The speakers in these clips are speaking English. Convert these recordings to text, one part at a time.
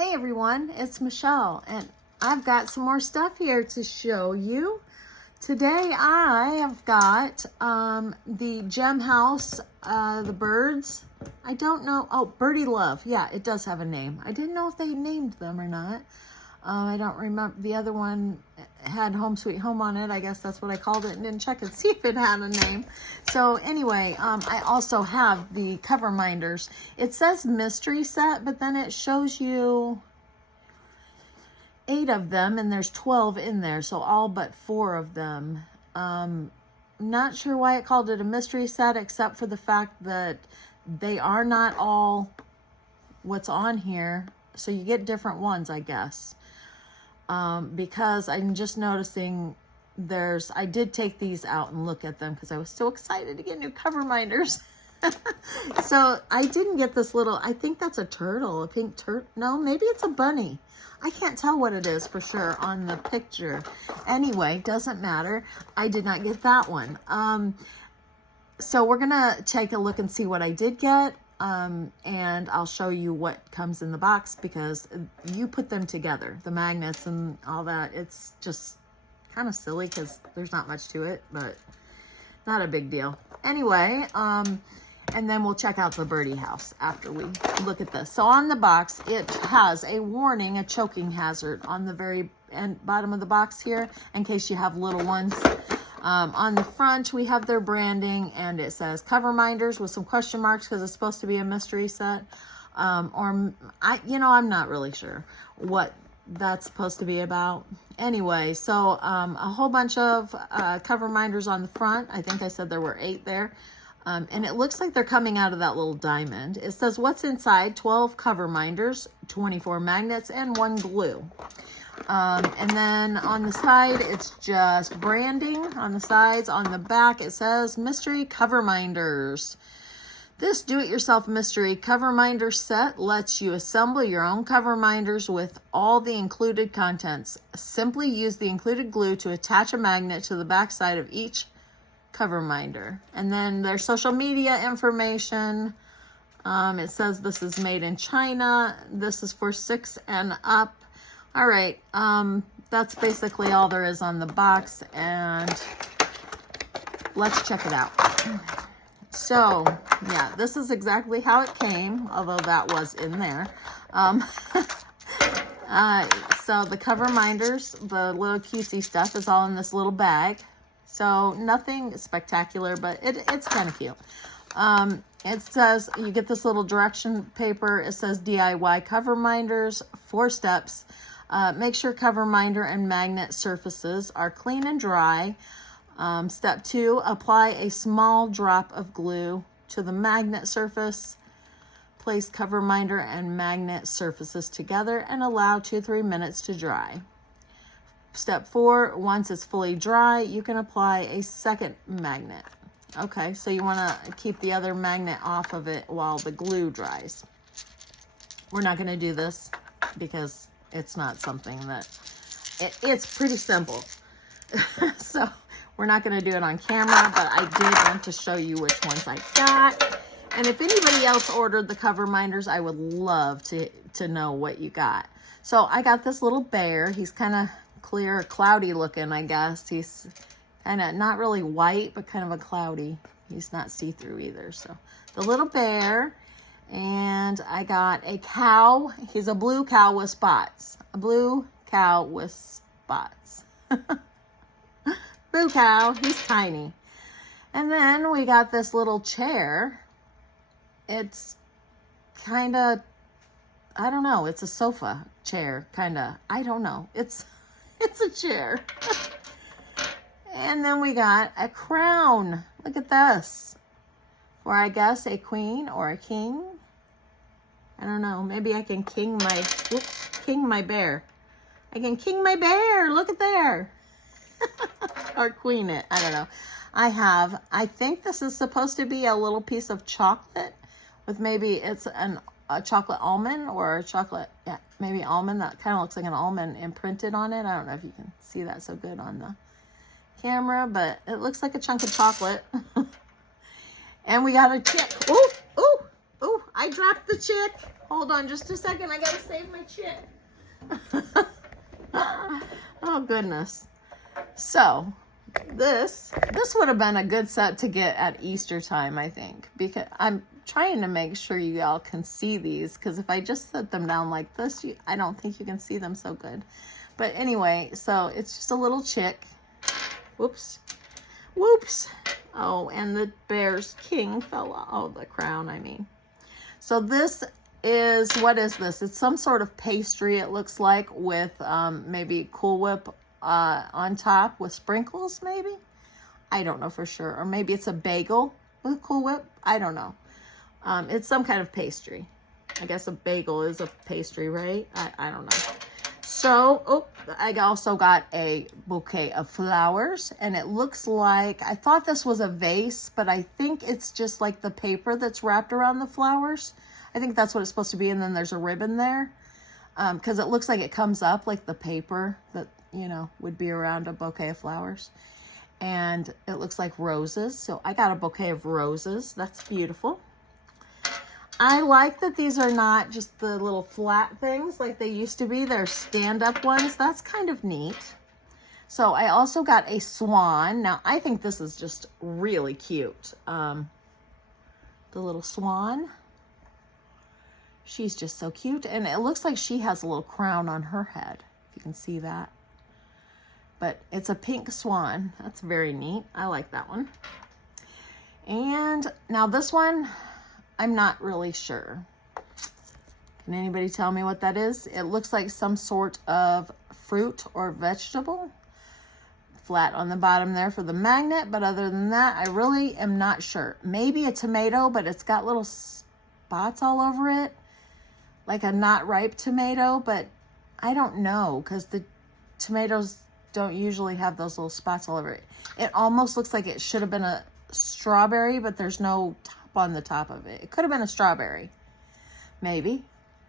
Hey everyone, it's Michelle, and I've got some more stuff here to show you. Today I have got the Gem House, the birds. I don't know. Oh, Birdie Love. Yeah, it does have a name. I didn't know if they named them or not. I don't remember. The other one had Home Sweet Home on it. I guess that's what I called it and didn't check and see if it had a name. So anyway, I also have the cover minders. It says mystery set, but then it shows you 8 of them and there's 12 in there. So all but 4 of them. Not sure why it called it a mystery set, except for the fact that they are not all what's on here. So you get different ones, I guess. Because I'm just noticing I did take these out and look at them because I was so excited to get new cover minders. So I didn't get this little, I think that's a turtle, a pink turtle. No, maybe it's a bunny. I can't tell what it is for sure on the picture. Anyway, doesn't matter. I did not get that one. So we're going to take a look and see what I did get. And I'll show you what comes in the box because you put them together, the magnets and all that. It's just kind of silly because there's not much to it, but not a big deal. Anyway, and then we'll check out the birdie house after we look at this. So on the box, it has a warning, a choking hazard on the very bottom of the box here in case you have little ones. On the front, we have their branding, and it says cover minders with some question marks because it's supposed to be a mystery set. I'm not really sure what that's supposed to be about. Anyway, so a whole bunch of cover minders on the front. I think I said there were 8 there. And it looks like they're coming out of that little diamond. It says what's inside: 12 cover minders, 24 magnets, and 1 glue. And then on the side, it's just branding on the sides. On the back, it says mystery cover minders. This do-it-yourself mystery cover minder set lets you assemble your own cover minders with all the included contents. Simply use the included glue to attach a magnet to the back side of each cover minder. And then there's social media information. It says this is made in China. This is for 6 and up. All right, that's basically all there is on the box, and let's check it out. So, yeah, this is exactly how it came, although that was in there. So the cover minders, the little cutesy stuff, is all in this little bag. So nothing spectacular, but it's kind of cute. It says, you get this little direction paper. It says DIY cover minders, 4 steps. Make sure cover minder and magnet surfaces are clean and dry. Step 2, apply a small drop of glue to the magnet surface. Place cover minder and magnet surfaces together and allow 2-3 minutes to dry. Step 4, once it's fully dry, you can apply a second magnet. Okay, so you want to keep the other magnet off of it while the glue dries. We're not going to do this because it's not something that, it's pretty simple. So we're not going to do it on camera, but I did want to show you which ones I got. And if anybody else ordered the cover minders, I would love to know what you got. So I got this little bear. He's kind of clear, cloudy looking, I guess. He's kind of not really white, but kind of a cloudy. He's not see-through either. So the little bear. And I got a cow. He's a blue cow with spots. A blue cow with spots. Blue cow. He's tiny. And then we got this little chair. It's kind of, I don't know. It's a sofa chair, kind of. I don't know. It's a chair. And then we got a crown. Look at this. For, I guess, a queen or a king. I don't know. Maybe I can king my bear. I can king my bear. Look at there. Or queen it. I don't know. I think this is supposed to be a little piece of chocolate with maybe it's a chocolate almond or a chocolate, yeah, maybe almond. That kind of looks like an almond imprinted on it. I don't know if you can see that so good on the camera, but it looks like a chunk of chocolate. And we got a chick. Ooh, ooh, ooh, I dropped the chick. Hold on just a second. I gotta save my chick. Oh, goodness. So, this would have been a good set to get at Easter time, I think. Because I'm trying to make sure you all can see these. Because if I just set them down like this, I don't think you can see them so good. But anyway, so it's just a little chick. Whoops. Whoops. Oh, and the bear's king fell off. Oh, the crown, I mean. So this is, what is this? It's some sort of pastry, it looks like, with maybe Cool Whip on top with sprinkles, maybe? I don't know for sure. Or maybe it's a bagel with Cool Whip. I don't know. It's some kind of pastry. I guess a bagel is a pastry, right? I don't know. So, oh, I also got a bouquet of flowers, and it looks like, I thought this was a vase, but I think it's just like the paper that's wrapped around the flowers. I think that's what it's supposed to be, and then there's a ribbon there, because it looks like it comes up like the paper that, you know, would be around a bouquet of flowers. And it looks like roses, so I got a bouquet of roses. That's beautiful. I like that these are not just the little flat things like they used to be. They're stand-up ones. That's kind of neat. So I also got a swan. Now, I think this is just really cute. The little swan. She's just so cute. And it looks like she has a little crown on her head, if you can see that. But it's a pink swan. That's very neat. I like that one. And now this one, I'm not really sure. Can anybody tell me what that is? It looks like some sort of fruit or vegetable. Flat on the bottom there for the magnet, but other than that, I really am not sure. Maybe a tomato, but it's got little spots all over it, like a not ripe tomato, but I don't know, because the tomatoes don't usually have those little spots all over it. It almost looks like it should have been a strawberry, but there's no top on the top of it. It could have been a strawberry. Maybe.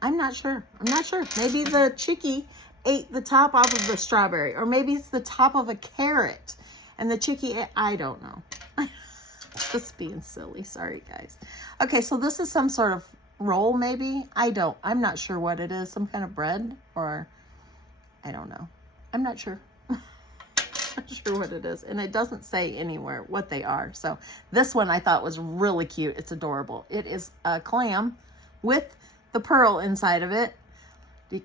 I'm not sure. I'm not sure. Maybe the chickie ate the top off of the strawberry, or maybe it's the top of a carrot and the chickie ate, I don't know. Just being silly. Sorry, guys. Okay, so this is some sort of roll, maybe. I'm not sure what it is. Some kind of bread, or I don't know. I'm not sure. Not sure what it is, and it doesn't say anywhere what they are. So this one I thought was really cute. It's adorable. It is a clam with the pearl inside of it.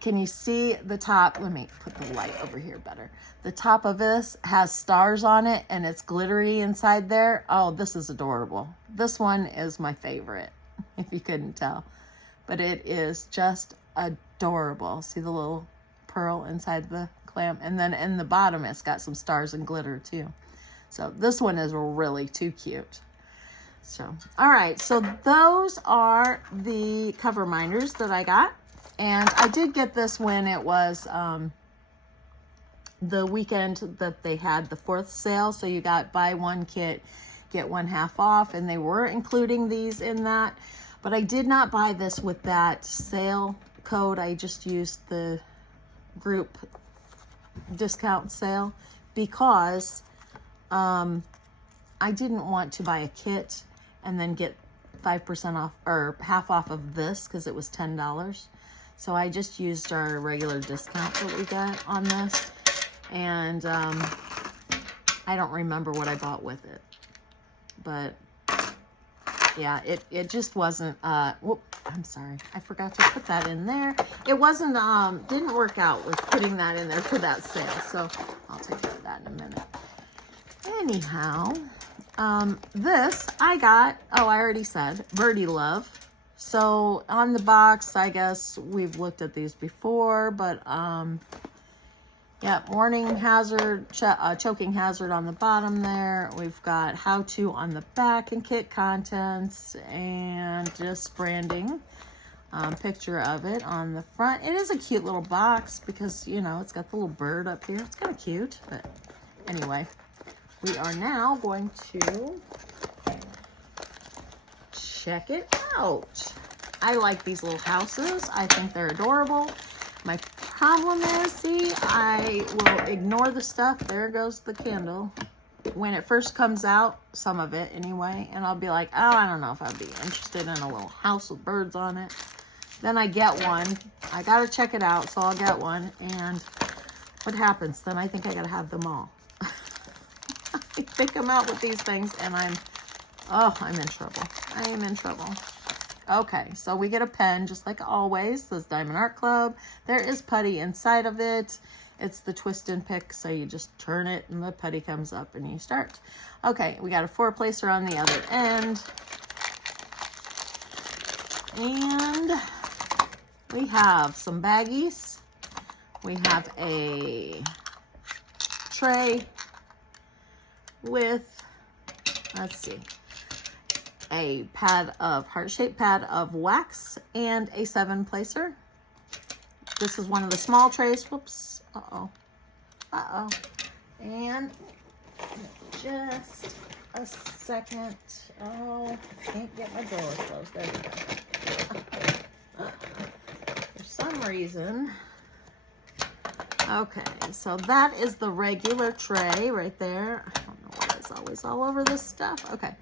Can you see the top? Let me put the light over here better. The top of this has stars on it, and it's glittery inside there. Oh, this is adorable. This one is my favorite, if you couldn't tell, but it is just adorable. See the little pearl inside the clam, and then in the bottom it's got some stars and glitter too. So this one is really too cute. So all right, so those are the cover minders that I got, and I did get this when it was the weekend that they had the 4th sale. So you got buy one kit get one half off, and they were including these in that, but I did not buy this with that sale code. I just used the group discount sale because I didn't want to buy a kit and then get 5% off or half off of this because it was $10. So I just used our regular discount that we got on this, and I don't remember what I bought with it, but yeah, it just wasn't, whoop, I'm sorry. I forgot to put that in there. It wasn't, didn't work out with putting that in there for that sale. So I'll take care of that in a minute. Anyhow, this I got, oh, I already said, Birdie Love. So on the box, I guess we've looked at these before, but, yeah, warning hazard, choking hazard on the bottom there. We've got how to on the back and kit contents, and just branding, picture of it on the front. It is a cute little box because, you know, it's got the little bird up here. It's kind of cute, but anyway, we are now going to check it out. I like these little houses. I think they're adorable. My problem is, see, I will ignore the stuff. There goes the candle. When it first comes out, some of it anyway, and I'll be like, oh, I don't know if I'd be interested in a little house with birds on it. then I get one. I gotta check it out, so I'll get one. And what happens? Then I think I gotta have them all. I think I'm out with these things, and I'm in trouble. I am in trouble. Okay, so we get a pen, just like always. This Diamond Art Club. There is putty inside of it. It's the twist and pick, so you just turn it, and the putty comes up, and you start. Okay, we got a 4-placer on the other end. And we have some baggies. We have a tray with, let's see, a pad of heart-shaped pad of wax and a 7-placer. This is one of the small trays. Whoops. Uh-oh. And just a second. Oh, can't get my door closed. There we go. For some reason. Okay, so that is the regular tray right there. I don't know why it's always all over this stuff. Okay.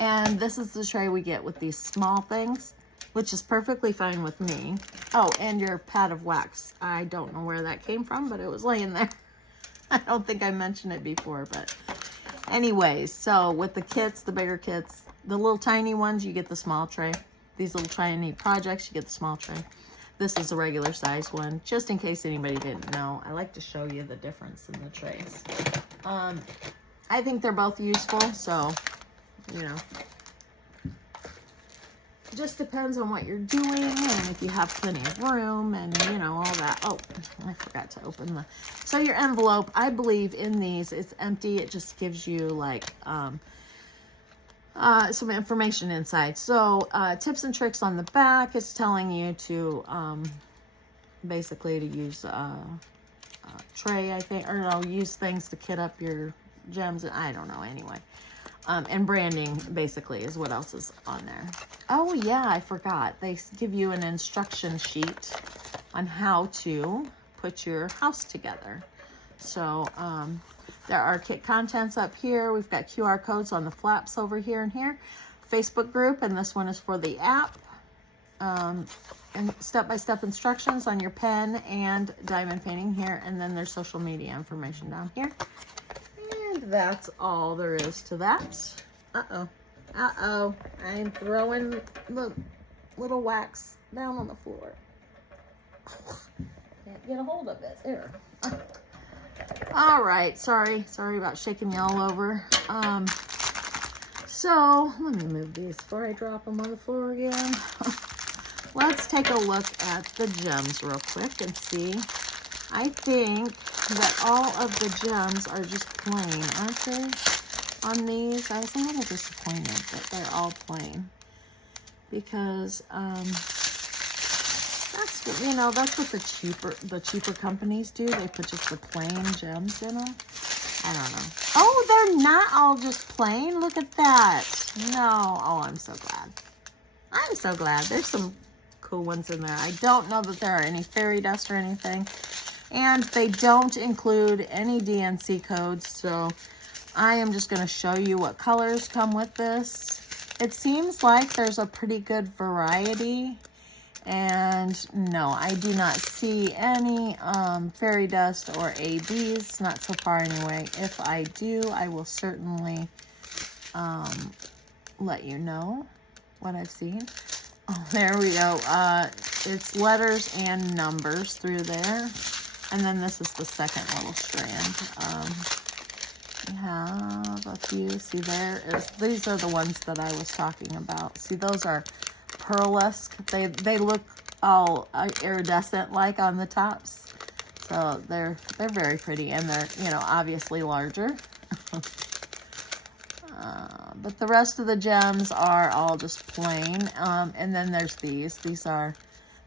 And this is the tray we get with these small things, which is perfectly fine with me. Oh, and your pad of wax. I don't know where that came from, but it was laying there. I don't think I mentioned it before, but anyways, so with the kits, the bigger kits, the little tiny ones, you get the small tray. These little tiny projects, you get the small tray. This is a regular size one, just in case anybody didn't know. I like to show you the difference in the trays. I think they're both useful, so you know, just depends on what you're doing and if you have plenty of room and, you know, all that. Oh, I forgot to open the, so your envelope, I believe in these, it's empty. It just gives you like some information inside. So tips and tricks on the back. It's telling you to basically to use a tray, I think, or no, use things to kit up your gems. I don't know, anyway. And branding, basically, is what else is on there. Oh, yeah, I forgot. They give you an instruction sheet on how to put your house together. So, there are kit contents up here. We've got QR codes on the flaps over here and here. Facebook group, and this one is for the app. And step-by-step instructions on your pen and diamond painting here. And then there's social media information down here. That's all there is to that. Uh-oh. I'm throwing the little wax down on the floor. Can't get a hold of it. There. All right. Sorry about shaking you all over. So let me move these before I drop them on the floor again. Let's take a look at the gems real quick and see. I think that all of the gems are just plain, aren't they? On these, I was a little disappointed that they're all plain, because that's what, you know, that's what the cheaper companies do. They put just the plain gems in them. I don't know. Oh, they're not all just plain. Look at that. No. Oh, I'm so glad. I'm so glad. There's some cool ones in there. I don't know that there are any fairy dust or anything. And they don't include any DNC codes, so I am just going to show you what colors come with this. It seems like there's a pretty good variety, and no, I do not see any fairy dust or ABs, not so far anyway. If I do, I will certainly let you know what I've seen. Oh, there we go. It's letters and numbers through there. And then this is the second little strand. We have a few. See, these are the ones that I was talking about. See, those are pearlesque. They look all iridescent like on the tops. So they're very pretty, and they're, you know, obviously larger. But the rest of the gems are all just plain. And then there's these.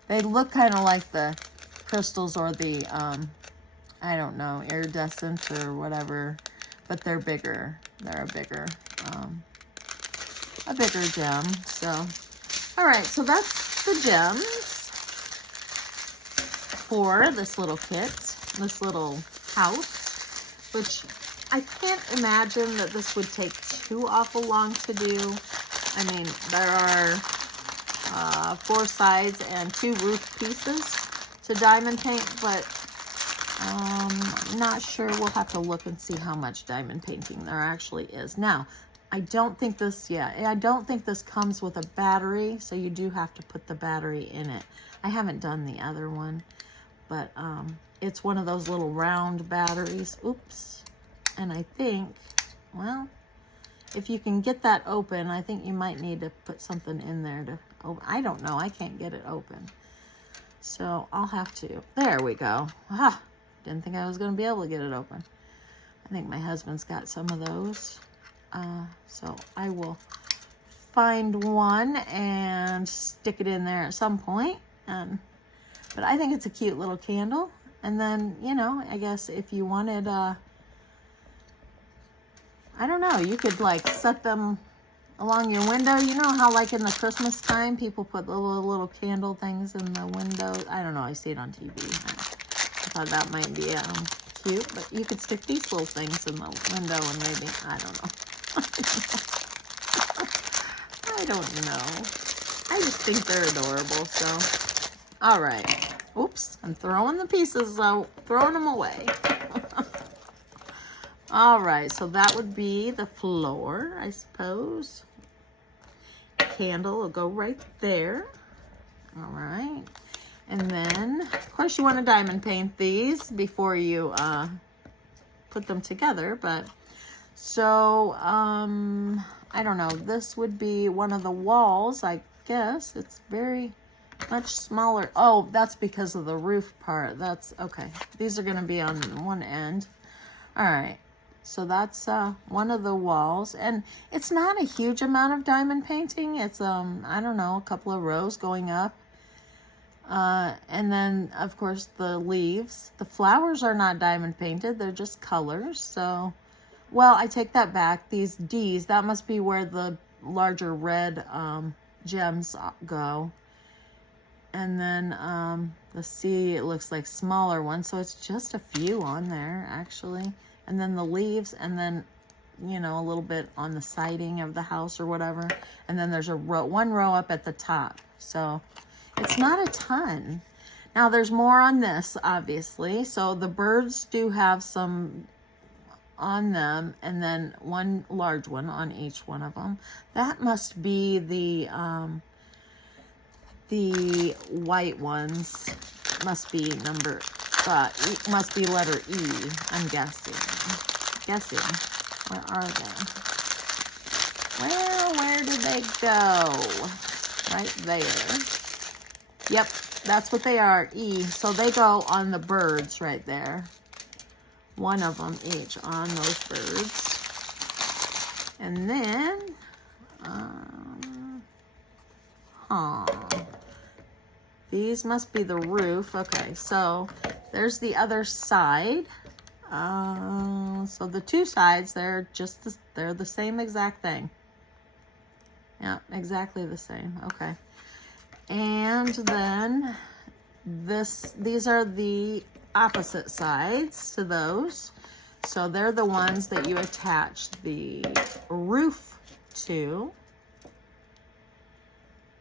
They look kind of like the crystals or the, I don't know, iridescent or whatever, but they're bigger. They're a bigger gem. So, all right, so that's the gems for this little kit, this little house, which I can't imagine that this would take too awful long to do. I mean, there are 4 sides and 2 roof pieces to diamond paint, but I'm not sure. We'll have to look and see how much diamond painting there actually is. Now, I don't think this, I don't think this comes with a battery, so you do have to put the battery in it. I haven't done the other one, but it's one of those little round batteries. Oops. And I think, well, if you can get that open, I think you might need to put something in there to open. I don't know. I can't get it open. So I'll have to. There we go. Ah, didn't think I was going to be able to get it open. I think my husband's got some of those. So I will find one and stick it in there at some point. But I think it's a cute little candle. And then, you know, I guess if you wanted, I don't know, you could like set them along your window. You know how like in the Christmas time, people put the little candle things in the window. I don't know, I see it on TV. I thought that might be cute, but you could stick these little things in the window and maybe, I don't know. I don't know. I just think they're adorable, so. All right. Oops, I'm throwing the pieces out, throwing them away. All right, so that would be the floor, I suppose. Candle will go right there. All right. And then, of course, you want to diamond paint these before you put them together. But, so, I don't know. This would be one of the walls, I guess. It's very much smaller. Oh, that's because of the roof part. That's, okay. These are going to be on one end. All right. So that's one of the walls, and it's not a huge amount of diamond painting. It's I don't know, a couple of rows going up, and then of course the leaves. The flowers are not diamond painted; they're just colors. So, well, I take that back. These D's, that must be where the larger red gems go, and then the C, it looks like smaller ones. So it's just a few on there actually. And then the leaves, and then, you know, a little bit on the siding of the house or whatever. And then there's a row, one row up at the top. So it's not a ton. Now there's more on this, obviously. So the birds do have some on them, and then one large one on each one of them. That must be the white ones. Must be number. It must be letter E, I'm guessing. Where are they? Well, where did they go? Right there. Yep, that's what they are, E. So they go on the birds right there. One of them each on those birds. And then, these must be the roof. Okay, so there's the other side. So the two sides, they're the same exact thing. Yeah, exactly the same. Okay. And then these are the opposite sides to those. So they're the ones that you attach the roof to.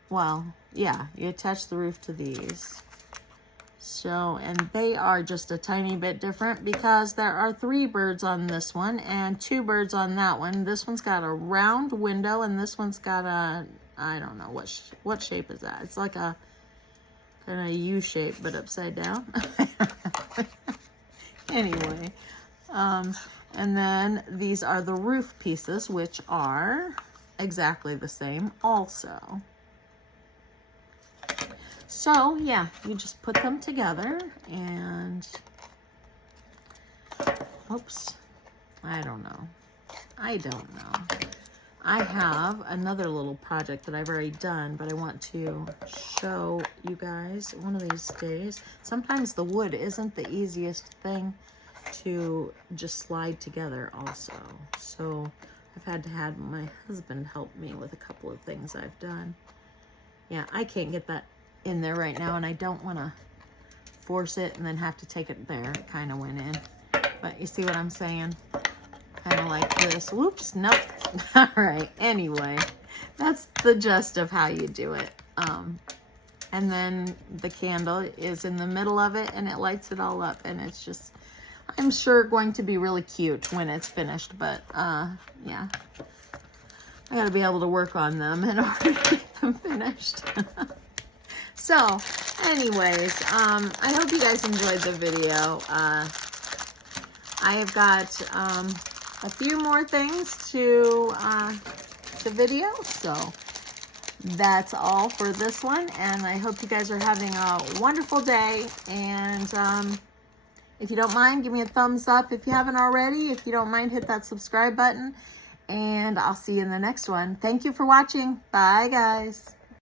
Well, yeah, you attach the roof to these. So, and they are just a tiny bit different because there are 3 birds on this one and 2 birds on that one. This one's got a round window and this one's got a, I don't know, what shape is that? It's like a kind of U shape, but upside down. Anyway, and then these are the roof pieces, which are exactly the same also. So, yeah, you just put them together and, oops, I don't know. I have another little project that I've already done, but I want to show you guys one of these days. Sometimes the wood isn't the easiest thing to just slide together also. So, I've had to have my husband help me with a couple of things I've done. Yeah, I can't get that in there right now, and I don't want to force it and then have to take it there. It kind of went in, but you see what I'm saying? Kind of like this. Whoops, nope. All right, anyway, that's the gist of how you do it. And then the candle is in the middle of it and it lights it all up, and it's just, I'm sure, going to be really cute when it's finished. But yeah, I gotta be able to work on them in order to get them finished. So anyways, I hope you guys enjoyed the video. I have got a few more things to the video, so that's all for this one, and I hope you guys are having a wonderful day. And if you don't mind, give me a thumbs up if you haven't already. If you don't mind, hit that subscribe button, and I'll see you in the next one. Thank you for watching. Bye, guys.